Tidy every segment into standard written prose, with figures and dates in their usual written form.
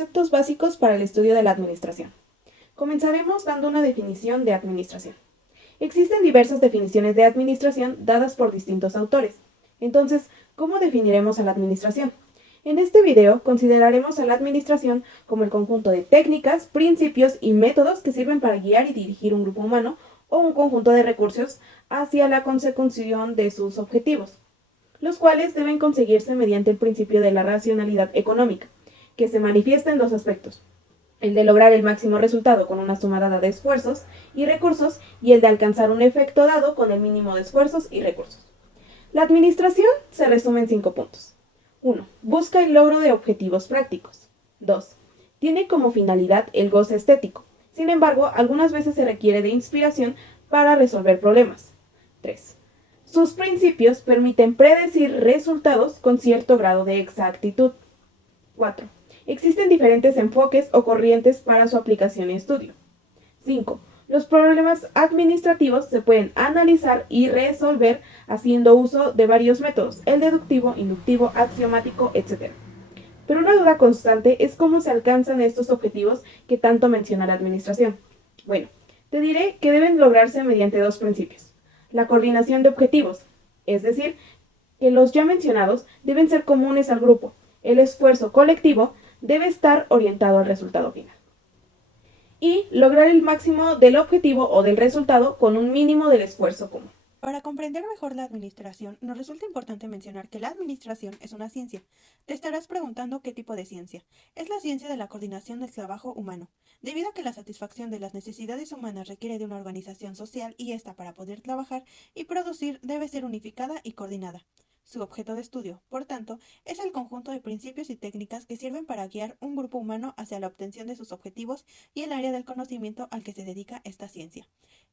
Conceptos básicos para el estudio de la administración. Comenzaremos dando una definición de administración. Existen diversas definiciones de administración dadas por distintos autores. Entonces, ¿cómo definiremos a la administración? En este video consideraremos a la administración como el conjunto de técnicas, principios y métodos que sirven para guiar y dirigir un grupo humano o un conjunto de recursos hacia la consecución de sus objetivos, los cuales deben conseguirse mediante el principio de la racionalidad económica, que se manifiesta en dos aspectos: el de lograr el máximo resultado con una suma dada de esfuerzos y recursos, y el de alcanzar un efecto dado con el mínimo de esfuerzos y recursos. La administración se resume en 5 puntos. 1. Busca el logro de objetivos prácticos. 2. Tiene como finalidad el goce estético. Sin embargo, algunas veces se requiere de inspiración para resolver problemas. 3. Sus principios permiten predecir resultados con cierto grado de exactitud. 4. Existen diferentes enfoques o corrientes para su aplicación y estudio. 5. Los problemas administrativos se pueden analizar y resolver haciendo uso de varios métodos: el deductivo, inductivo, axiomático, etc. Pero una duda constante es cómo se alcanzan estos objetivos que tanto menciona la administración. Bueno, te diré que deben lograrse mediante dos principios: la coordinación de objetivos, es decir, que los ya mencionados deben ser comunes al grupo. El esfuerzo colectivo debe estar orientado al resultado final. Y lograr el máximo del objetivo o del resultado con un mínimo del esfuerzo común. Para comprender mejor la administración, nos resulta importante mencionar que la administración es una ciencia. Te estarás preguntando qué tipo de ciencia. Es la ciencia de la coordinación del trabajo humano, debido a que la satisfacción de las necesidades humanas requiere de una organización social y esta, para poder trabajar y producir, debe ser unificada y coordinada. Su objeto de estudio, por tanto, es el conjunto de principios y técnicas que sirven para guiar un grupo humano hacia la obtención de sus objetivos y el área del conocimiento al que se dedica esta ciencia.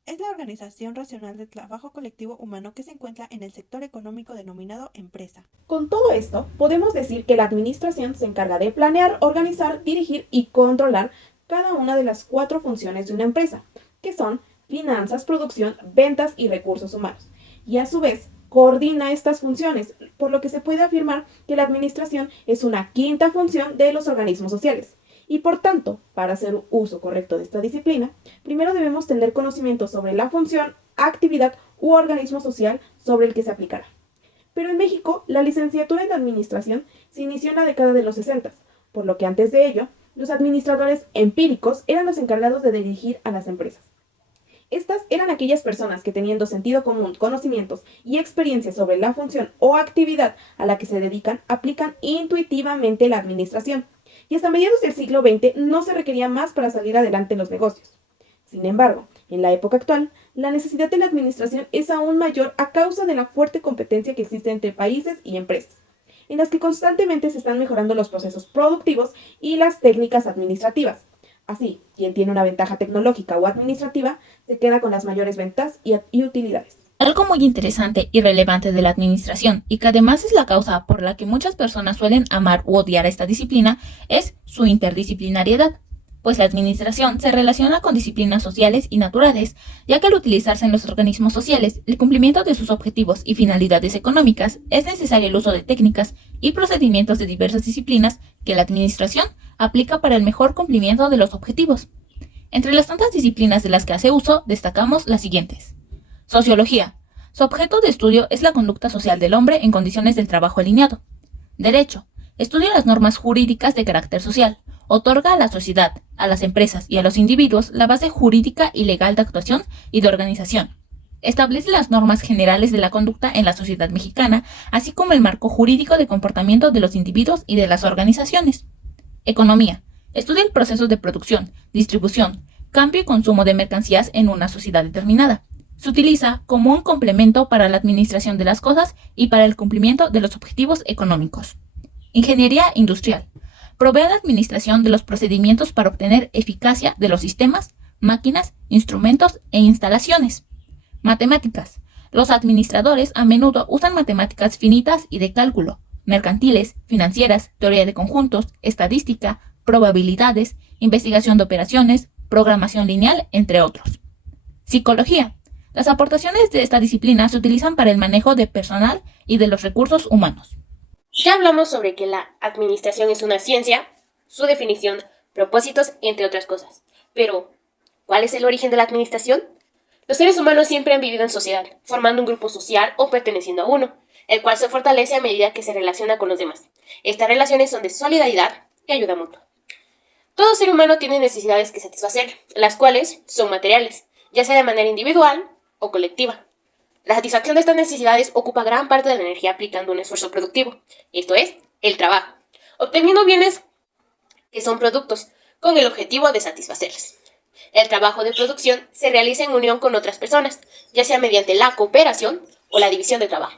Es la organización racional del trabajo colectivo humano que se encuentra en el sector económico denominado empresa. Con todo esto, podemos decir que la administración se encarga de planear, organizar, dirigir y controlar cada una de las 4 funciones de una empresa, que son finanzas, producción, ventas y recursos humanos. Y a su vez, coordina estas funciones, por lo que se puede afirmar que la administración es una quinta función de los organismos sociales. Y por tanto, para hacer uso correcto de esta disciplina, primero debemos tener conocimiento sobre la función, actividad u organismo social sobre el que se aplicará. Pero en México, la licenciatura en administración se inició en la década de los 60, por lo que antes de ello, los administradores empíricos eran los encargados de dirigir a las empresas. Estas eran aquellas personas que, teniendo sentido común, conocimientos y experiencia sobre la función o actividad a la que se dedican, aplican intuitivamente la administración. Y hasta mediados del siglo XX no se requería más para salir adelante en los negocios. Sin embargo, en la época actual, la necesidad de la administración es aún mayor a causa de la fuerte competencia que existe entre países y empresas, en las que constantemente se están mejorando los procesos productivos y las técnicas administrativas. Así, quien tiene una ventaja tecnológica o administrativa se queda con las mayores ventas y utilidades. Algo muy interesante y relevante de la administración, y que además es la causa por la que muchas personas suelen amar u odiar esta disciplina, es su interdisciplinariedad, pues la administración se relaciona con disciplinas sociales y naturales, ya que al utilizarse en los organismos sociales, el cumplimiento de sus objetivos y finalidades económicas, es necesario el uso de técnicas y procedimientos de diversas disciplinas que la administración aplica para el mejor cumplimiento de los objetivos. Entre las tantas disciplinas de las que hace uso, destacamos las siguientes. Sociología. Su objeto de estudio es la conducta social del hombre en condiciones del trabajo alineado. Derecho. Estudia las normas jurídicas de carácter social. Otorga a la sociedad, a las empresas y a los individuos la base jurídica y legal de actuación y de organización. Establece las normas generales de la conducta en la sociedad mexicana, así como el marco jurídico de comportamiento de los individuos y de las organizaciones. Economía. Estudia el proceso de producción, distribución, cambio y consumo de mercancías en una sociedad determinada. Se utiliza como un complemento para la administración de las cosas y para el cumplimiento de los objetivos económicos. Ingeniería industrial. Provee a la administración de los procedimientos para obtener eficacia de los sistemas, máquinas, instrumentos e instalaciones. Matemáticas. Los administradores a menudo usan matemáticas finitas y de cálculo, mercantiles, financieras, teoría de conjuntos, estadística, probabilidades, investigación de operaciones, programación lineal, entre otros. Psicología. Las aportaciones de esta disciplina se utilizan para el manejo de personal y de los recursos humanos. Ya hablamos sobre que la administración es una ciencia, su definición, propósitos, entre otras cosas. Pero, ¿cuál es el origen de la administración? Los seres humanos siempre han vivido en sociedad, formando un grupo social o perteneciendo a uno, el cual se fortalece a medida que se relaciona con los demás. Estas relaciones son de solidaridad y ayuda mutua. Todo ser humano tiene necesidades que satisfacer, las cuales son materiales, ya sea de manera individual o colectiva. La satisfacción de estas necesidades ocupa gran parte de la energía aplicando un esfuerzo productivo, esto es, el trabajo, obteniendo bienes que son productos, con el objetivo de satisfacerlos. El trabajo de producción se realiza en unión con otras personas, ya sea mediante la cooperación o la división de trabajo.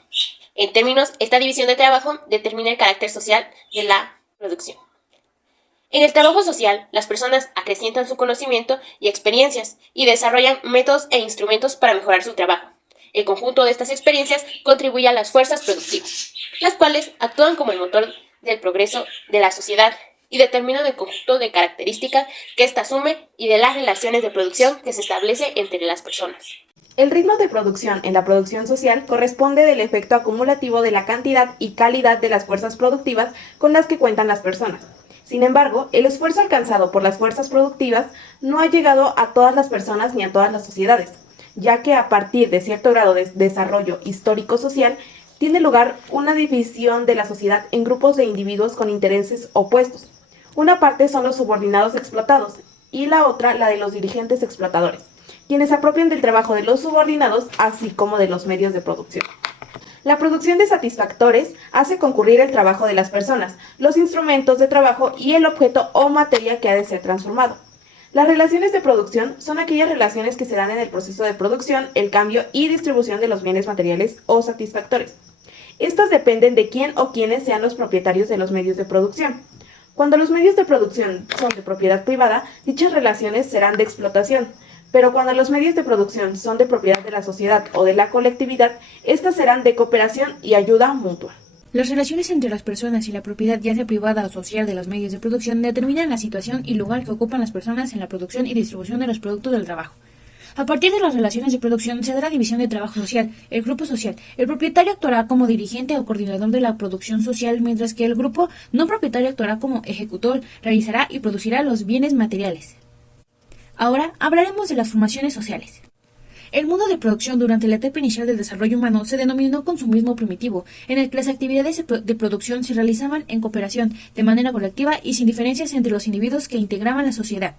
En términos, esta división de trabajo determina el carácter social de la producción. En el trabajo social, las personas acrecientan su conocimiento y experiencias y desarrollan métodos e instrumentos para mejorar su trabajo. El conjunto de estas experiencias contribuye a las fuerzas productivas, las cuales actúan como el motor del progreso de la sociedad y determinan el conjunto de características que ésta asume y de las relaciones de producción que se establece entre las personas. El ritmo de producción en la producción social corresponde del efecto acumulativo de la cantidad y calidad de las fuerzas productivas con las que cuentan las personas. Sin embargo, el esfuerzo alcanzado por las fuerzas productivas no ha llegado a todas las personas ni a todas las sociedades, ya que a partir de cierto grado de desarrollo histórico-social, tiene lugar una división de la sociedad en grupos de individuos con intereses opuestos. Una parte son los subordinados explotados y la otra la de los dirigentes explotadores, quienes se apropian del trabajo de los subordinados así como de los medios de producción. La producción de satisfactores hace concurrir el trabajo de las personas, los instrumentos de trabajo y el objeto o materia que ha de ser transformado. Las relaciones de producción son aquellas relaciones que se dan en el proceso de producción, el cambio y distribución de los bienes materiales o satisfactores. Estas dependen de quién o quiénes sean los propietarios de los medios de producción. Cuando los medios de producción son de propiedad privada, dichas relaciones serán de explotación. Pero cuando los medios de producción son de propiedad de la sociedad o de la colectividad, estas serán de cooperación y ayuda mutua. Las relaciones entre las personas y la propiedad, ya sea privada o social, de los medios de producción determinan la situación y lugar que ocupan las personas en la producción y distribución de los productos del trabajo. A partir de las relaciones de producción se da la división de trabajo social, el grupo social. El propietario actuará como dirigente o coordinador de la producción social, mientras que el grupo no propietario actuará como ejecutor, realizará y producirá los bienes materiales. Ahora hablaremos de las formaciones sociales. El modo de producción durante la etapa inicial del desarrollo humano se denominó consumismo primitivo, en el que las actividades de producción se realizaban en cooperación, de manera colectiva y sin diferencias entre los individuos que integraban la sociedad.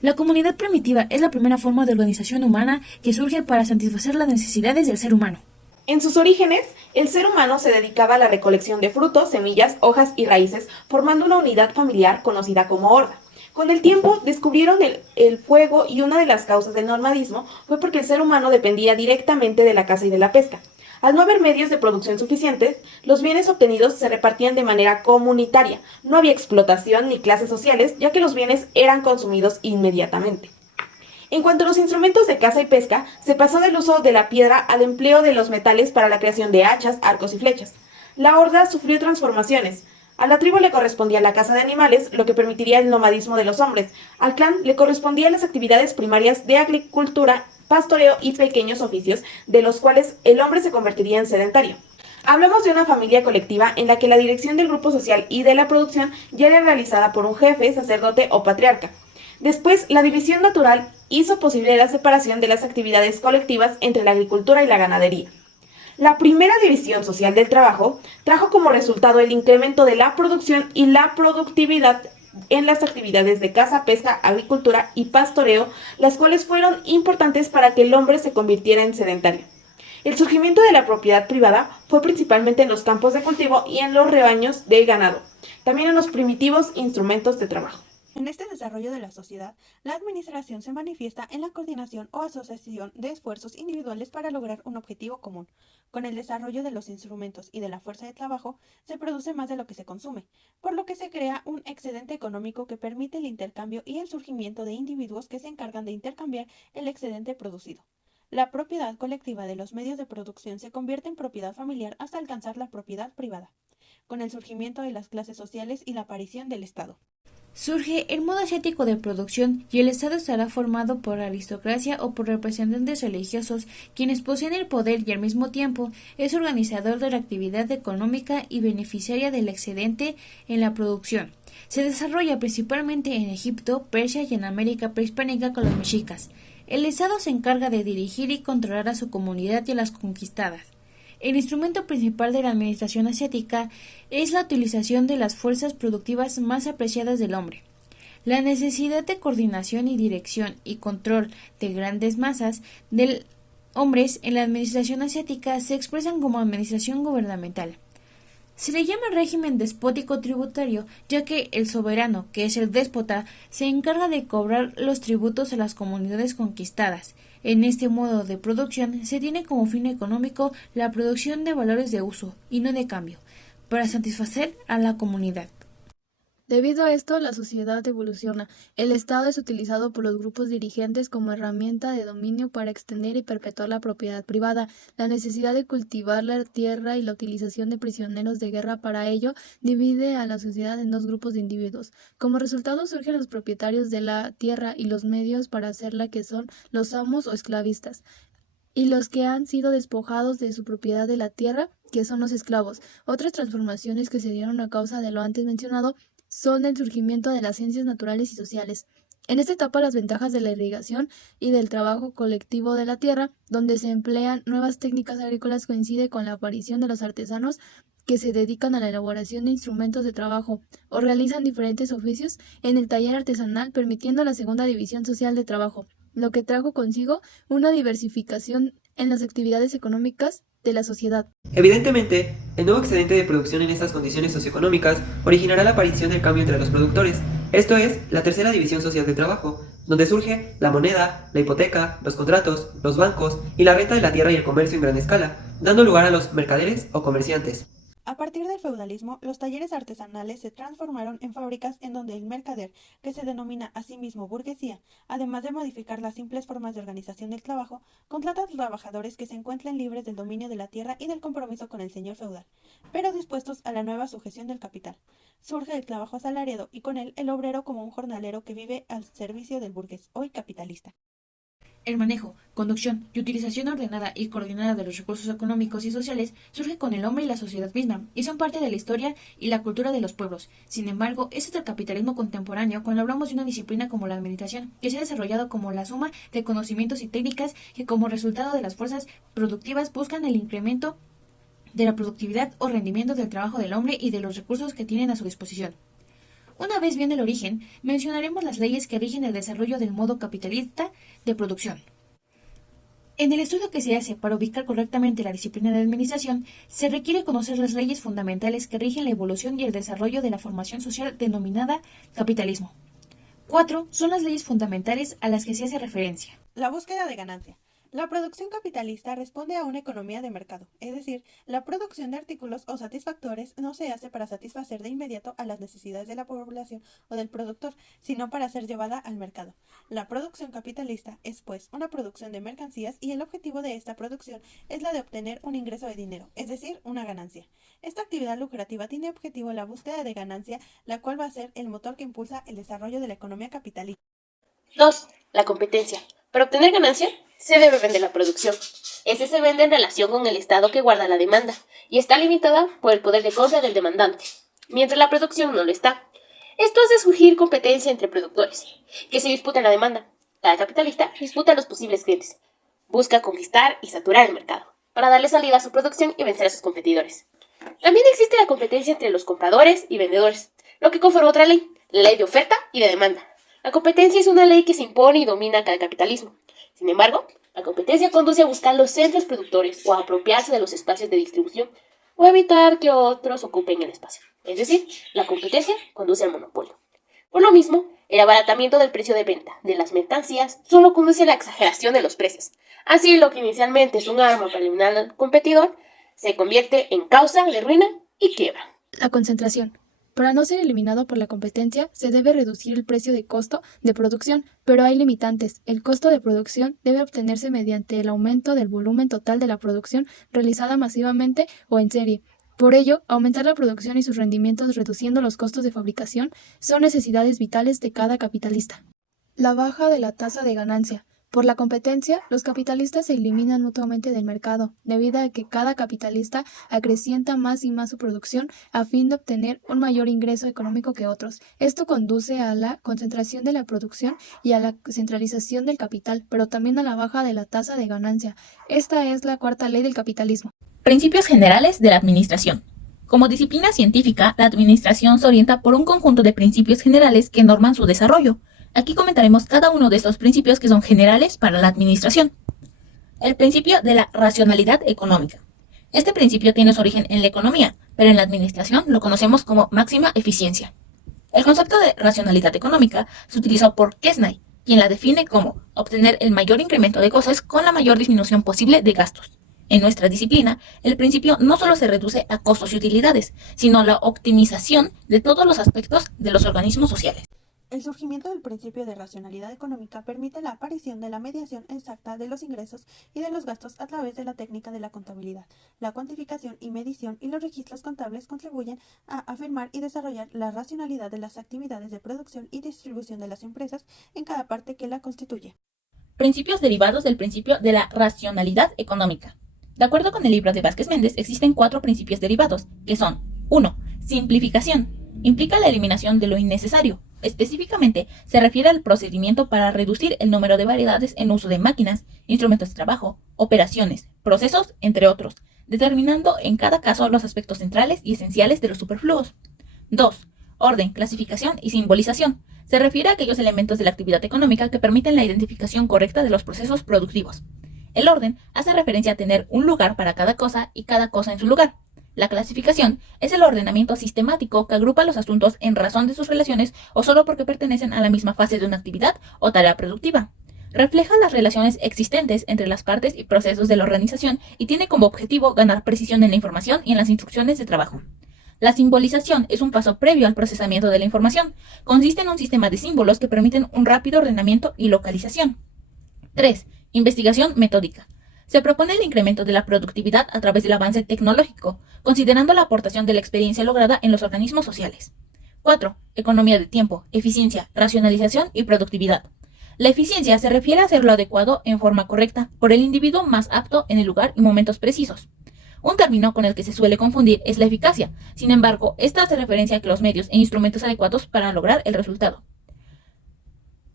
La comunidad primitiva es la primera forma de organización humana que surge para satisfacer las necesidades del ser humano. En sus orígenes, el ser humano se dedicaba a la recolección de frutos, semillas, hojas y raíces, formando una unidad familiar conocida como horda. Con el tiempo descubrieron el fuego y una de las causas del nomadismo fue porque el ser humano dependía directamente de la caza y de la pesca. Al no haber medios de producción suficientes, los bienes obtenidos se repartían de manera comunitaria. No había explotación ni clases sociales, ya que los bienes eran consumidos inmediatamente. En cuanto a los instrumentos de caza y pesca, se pasó del uso de la piedra al empleo de los metales para la creación de hachas, arcos y flechas. La horda sufrió transformaciones. A la tribu le correspondía la caza de animales, lo que permitiría el nomadismo de los hombres. Al clan le correspondían las actividades primarias de agricultura, pastoreo y pequeños oficios, de los cuales el hombre se convertiría en sedentario. Hablamos de una familia colectiva en la que la dirección del grupo social y de la producción ya era realizada por un jefe, sacerdote o patriarca. Después, la división natural hizo posible la separación de las actividades colectivas entre la agricultura y la ganadería. La primera división social del trabajo trajo como resultado el incremento de la producción y la productividad en las actividades de caza, pesca, agricultura y pastoreo, las cuales fueron importantes para que el hombre se convirtiera en sedentario. El surgimiento de la propiedad privada fue principalmente en los campos de cultivo y en los rebaños de ganado, también en los primitivos instrumentos de trabajo. En este desarrollo de la sociedad, la administración se manifiesta en la coordinación o asociación de esfuerzos individuales para lograr un objetivo común. Con el desarrollo de los instrumentos y de la fuerza de trabajo, se produce más de lo que se consume, por lo que se crea un excedente económico que permite el intercambio y el surgimiento de individuos que se encargan de intercambiar el excedente producido. La propiedad colectiva de los medios de producción se convierte en propiedad familiar hasta alcanzar la propiedad privada, con el surgimiento de las clases sociales y la aparición del Estado. Surge el modo asiático de producción y el Estado estará formado por aristocracia o por representantes religiosos, quienes poseen el poder y al mismo tiempo es organizador de la actividad económica y beneficiaria del excedente en la producción. Se desarrolla principalmente en Egipto, Persia y en América prehispánica con los mexicas. El Estado se encarga de dirigir y controlar a su comunidad y a las conquistadas. El instrumento principal de la administración asiática es la utilización de las fuerzas productivas más apreciadas del hombre. La necesidad de coordinación y dirección y control de grandes masas de hombres en la administración asiática se expresan como administración gubernamental. Se le llama régimen despótico tributario, ya que el soberano, que es el déspota, se encarga de cobrar los tributos a las comunidades conquistadas. En este modo de producción se tiene como fin económico la producción de valores de uso y no de cambio, para satisfacer a la comunidad. Debido a esto, la sociedad evoluciona. El Estado es utilizado por los grupos dirigentes como herramienta de dominio para extender y perpetuar la propiedad privada. La necesidad de cultivar la tierra y la utilización de prisioneros de guerra para ello divide a la sociedad en dos grupos de individuos. Como resultado surgen los propietarios de la tierra y los medios para hacerla, que son los amos o esclavistas, y los que han sido despojados de su propiedad de la tierra, que son los esclavos. Otras transformaciones que se dieron a causa de lo antes mencionado son el surgimiento de las ciencias naturales y sociales. En esta etapa, las ventajas de la irrigación y del trabajo colectivo de la tierra, donde se emplean nuevas técnicas agrícolas, coincide con la aparición de los artesanos que se dedican a la elaboración de instrumentos de trabajo o realizan diferentes oficios en el taller artesanal, permitiendo la segunda división social de trabajo, lo que trajo consigo una diversificación en las actividades económicas de la sociedad. Evidentemente, el nuevo excedente de producción en estas condiciones socioeconómicas originará la aparición del cambio entre los productores, esto es, la tercera división social de trabajo, donde surge la moneda, la hipoteca, los contratos, los bancos y la venta de la tierra y el comercio en gran escala, dando lugar a los mercaderes o comerciantes. A partir del feudalismo, los talleres artesanales se transformaron en fábricas en donde el mercader, que se denomina a sí mismo burguesía, además de modificar las simples formas de organización del trabajo, contrata a trabajadores que se encuentren libres del dominio de la tierra y del compromiso con el señor feudal, pero dispuestos a la nueva sujeción del capital. Surge el trabajo asalariado y con él el obrero como un jornalero que vive al servicio del burgués, hoy capitalista. El manejo, conducción y utilización ordenada y coordinada de los recursos económicos y sociales surge con el hombre y la sociedad misma, y son parte de la historia y la cultura de los pueblos. Sin embargo, es hasta el capitalismo contemporáneo cuando hablamos de una disciplina como la administración, que se ha desarrollado como la suma de conocimientos y técnicas que como resultado de las fuerzas productivas buscan el incremento de la productividad o rendimiento del trabajo del hombre y de los recursos que tienen a su disposición. Una vez bien el origen, mencionaremos las leyes que rigen el desarrollo del modo capitalista de producción. En el estudio que se hace para ubicar correctamente la disciplina de administración, se requiere conocer las leyes fundamentales que rigen la evolución y el desarrollo de la formación social denominada capitalismo. 4 son las leyes fundamentales a las que se hace referencia. La búsqueda de ganancia. La producción capitalista responde a una economía de mercado, es decir, la producción de artículos o satisfactores no se hace para satisfacer de inmediato a las necesidades de la población o del productor, sino para ser llevada al mercado. La producción capitalista es, pues, una producción de mercancías y el objetivo de esta producción es la de obtener un ingreso de dinero, es decir, una ganancia. Esta actividad lucrativa tiene objetivo la búsqueda de ganancia, la cual va a ser el motor que impulsa el desarrollo de la economía capitalista. 2. La competencia. Para obtener ganancia, se debe vender la producción. Este se vende en relación con el estado que guarda la demanda y está limitada por el poder de compra del demandante, mientras la producción no lo está. Esto hace surgir competencia entre productores, que se disputan la demanda. Cada capitalista disputa a los posibles clientes. Busca conquistar y saturar el mercado, para darle salida a su producción y vencer a sus competidores. También existe la competencia entre los compradores y vendedores, lo que conforma otra ley, la ley de oferta y de demanda. La competencia es una ley que se impone y domina cada capitalismo. Sin embargo, la competencia conduce a buscar los centros productores o a apropiarse de los espacios de distribución o a evitar que otros ocupen el espacio. Es decir, la competencia conduce al monopolio. Por lo mismo, el abaratamiento del precio de venta de las mercancías solo conduce a la exageración de los precios. Así, lo que inicialmente es un arma para eliminar al competidor se convierte en causa de ruina y quiebra. La concentración. Para no ser eliminado por la competencia, se debe reducir el precio de costo de producción, pero hay limitantes. El costo de producción debe obtenerse mediante el aumento del volumen total de la producción realizada masivamente o en serie, Por ello, aumentar la producción y sus rendimientos reduciendo los costos de fabricación son necesidades vitales de cada capitalista. La baja de la tasa de ganancia. Por la competencia, los capitalistas se eliminan mutuamente del mercado, debido a que cada capitalista acrecienta más y más su producción a fin de obtener un mayor ingreso económico que otros. Esto conduce a la concentración de la producción y a la centralización del capital, pero también a la baja de la tasa de ganancia. Esta es la cuarta ley del capitalismo. Principios generales de la administración. Como disciplina científica, la administración se orienta por un conjunto de principios generales que norman su desarrollo. Aquí comentaremos cada uno de estos principios que son generales para la administración. El principio de la racionalidad económica. Este principio tiene su origen en la economía, pero en la administración lo conocemos como máxima eficiencia. El concepto de racionalidad económica se utilizó por Quesnay, quien la define como obtener el mayor incremento de cosas con la mayor disminución posible de gastos. En nuestra disciplina, el principio no solo se reduce a costos y utilidades, sino a la optimización de todos los aspectos de los organismos sociales. El surgimiento del principio de racionalidad económica permite la aparición de la medición exacta de los ingresos y de los gastos a través de la técnica de la contabilidad. La cuantificación y medición y los registros contables contribuyen a afirmar y desarrollar la racionalidad de las actividades de producción y distribución de las empresas en cada parte que la constituye. Principios derivados del principio de la racionalidad económica. De acuerdo con el libro de Vázquez Méndez, existen 4 principios derivados, que son 1. Simplificación. Implica la eliminación de lo innecesario. Específicamente, se refiere al procedimiento para reducir el número de variedades en uso de máquinas, instrumentos de trabajo, operaciones, procesos, entre otros, determinando en cada caso los aspectos centrales y esenciales de los superfluos. 2. Orden, clasificación y simbolización. Se refiere a aquellos elementos de la actividad económica que permiten la identificación correcta de los procesos productivos. El orden hace referencia a tener un lugar para cada cosa y cada cosa en su lugar. La clasificación es el ordenamiento sistemático que agrupa los asuntos en razón de sus relaciones o solo porque pertenecen a la misma fase de una actividad o tarea productiva. Refleja las relaciones existentes entre las partes y procesos de la organización y tiene como objetivo ganar precisión en la información y en las instrucciones de trabajo. La simbolización es un paso previo al procesamiento de la información. Consiste en un sistema de símbolos que permiten un rápido ordenamiento y localización. 3. Investigación metódica. Se propone el incremento de la productividad a través del avance tecnológico, considerando la aportación de la experiencia lograda en los organismos sociales. 4. Economía de tiempo, eficiencia, racionalización y productividad. La eficiencia se refiere a hacer lo adecuado en forma correcta por el individuo más apto en el lugar y momentos precisos. Un término con el que se suele confundir es la eficacia. Sin embargo, esta hace referencia a que los medios e instrumentos adecuados para lograr el resultado.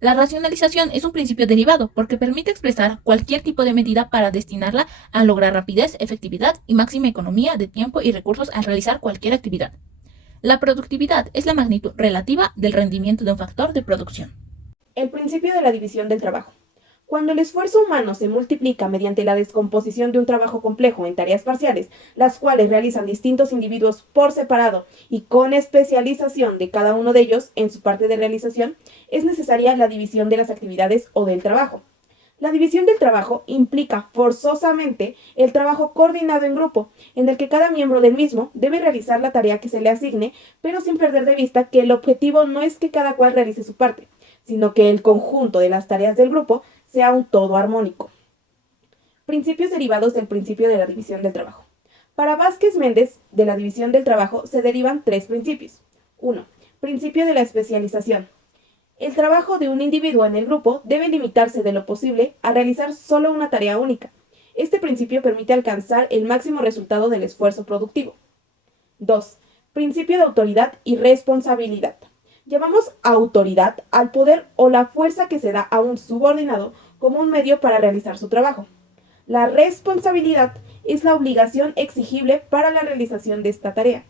La racionalización es un principio derivado porque permite expresar cualquier tipo de medida para destinarla a lograr rapidez, efectividad y máxima economía de tiempo y recursos al realizar cualquier actividad. La productividad es la magnitud relativa del rendimiento de un factor de producción. El principio de la división del trabajo. Cuando el esfuerzo humano se multiplica mediante la descomposición de un trabajo complejo en tareas parciales, las cuales realizan distintos individuos por separado y con especialización de cada uno de ellos en su parte de realización, es necesaria la división de las actividades o del trabajo. La división del trabajo implica forzosamente el trabajo coordinado en grupo, en el que cada miembro del mismo debe realizar la tarea que se le asigne, pero sin perder de vista que el objetivo no es que cada cual realice su parte, sino que el conjunto de las tareas del grupo sea un todo armónico. Principios derivados del principio de la división del trabajo. Para Vázquez Méndez, de la división del trabajo se derivan 3 principios. 1. Principio de la especialización. El trabajo de un individuo en el grupo debe limitarse de lo posible a realizar solo una tarea única. Este principio permite alcanzar el máximo resultado del esfuerzo productivo. 2. Principio de autoridad y responsabilidad. Llamamos autoridad al poder o la fuerza que se da a un subordinado como un medio para realizar su trabajo. La responsabilidad es la obligación exigible para la realización de esta tarea.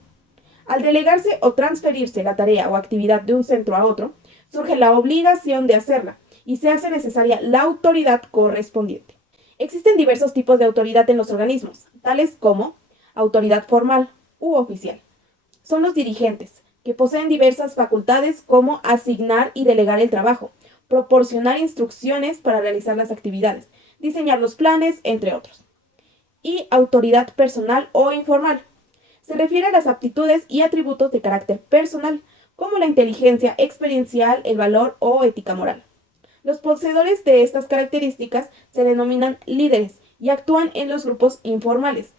Al delegarse o transferirse la tarea o actividad de un centro a otro, surge la obligación de hacerla y se hace necesaria la autoridad correspondiente. Existen diversos tipos de autoridad en los organismos, tales como autoridad formal u oficial. Son los dirigentes, que poseen diversas facultades como asignar y delegar el trabajo, proporcionar instrucciones para realizar las actividades, diseñar los planes, entre otros. Y autoridad personal o informal. Se refiere a las aptitudes y atributos de carácter personal, como la inteligencia experiencial, el valor o ética moral. Los poseedores de estas características se denominan líderes y actúan en los grupos informales,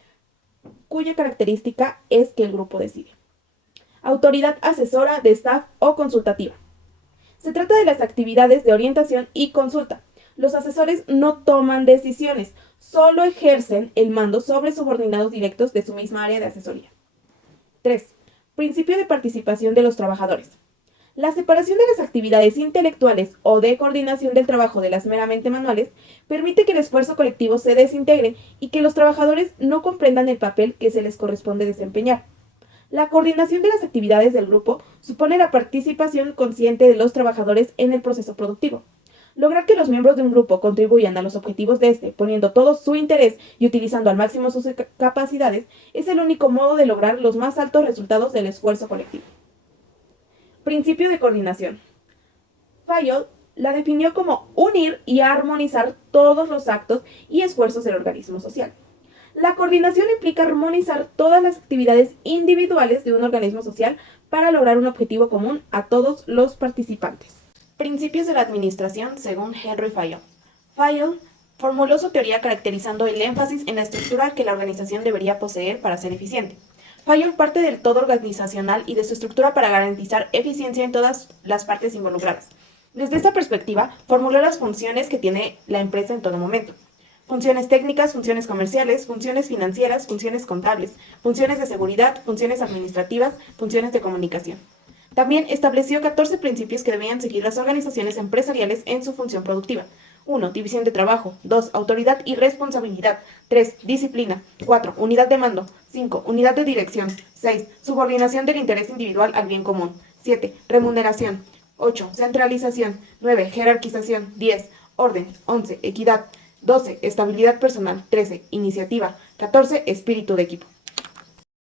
cuya característica es que el grupo decide. Autoridad asesora de staff o consultativa. Se trata de las actividades de orientación y consulta. Los asesores no toman decisiones, solo ejercen el mando sobre subordinados directos de su misma área de asesoría. 3. Principio de participación de los trabajadores. La separación de las actividades intelectuales o de coordinación del trabajo de las meramente manuales permite que el esfuerzo colectivo se desintegre y que los trabajadores no comprendan el papel que se les corresponde desempeñar. La coordinación de las actividades del grupo supone la participación consciente de los trabajadores en el proceso productivo. Lograr que los miembros de un grupo contribuyan a los objetivos de este, poniendo todo su interés y utilizando al máximo sus capacidades, es el único modo de lograr los más altos resultados del esfuerzo colectivo. Principio de coordinación. Fayol la definió como unir y armonizar todos los actos y esfuerzos del organismo social. La coordinación implica armonizar todas las actividades individuales de un organismo social para lograr un objetivo común a todos los participantes. Principios de la administración según Henry Fayol. Fayol formuló su teoría caracterizando el énfasis en la estructura que la organización debería poseer para ser eficiente. Fayol parte del todo organizacional y de su estructura para garantizar eficiencia en todas las partes involucradas. Desde esta perspectiva, formuló las funciones que tiene la empresa en todo momento. Funciones técnicas, funciones comerciales, funciones financieras, funciones contables, funciones de seguridad, funciones administrativas, funciones de comunicación. También estableció 14 principios que debían seguir las organizaciones empresariales en su función productiva. 1. División de trabajo. 2. Autoridad y responsabilidad. 3. Disciplina. 4. Unidad de mando. 5. Unidad de dirección. 6. Subordinación del interés individual al bien común. 7. Remuneración. 8. Centralización. 9. Jerarquización. 10. Orden. 11. Equidad. 12. Estabilidad personal. 13. Iniciativa. 14. Espíritu de equipo.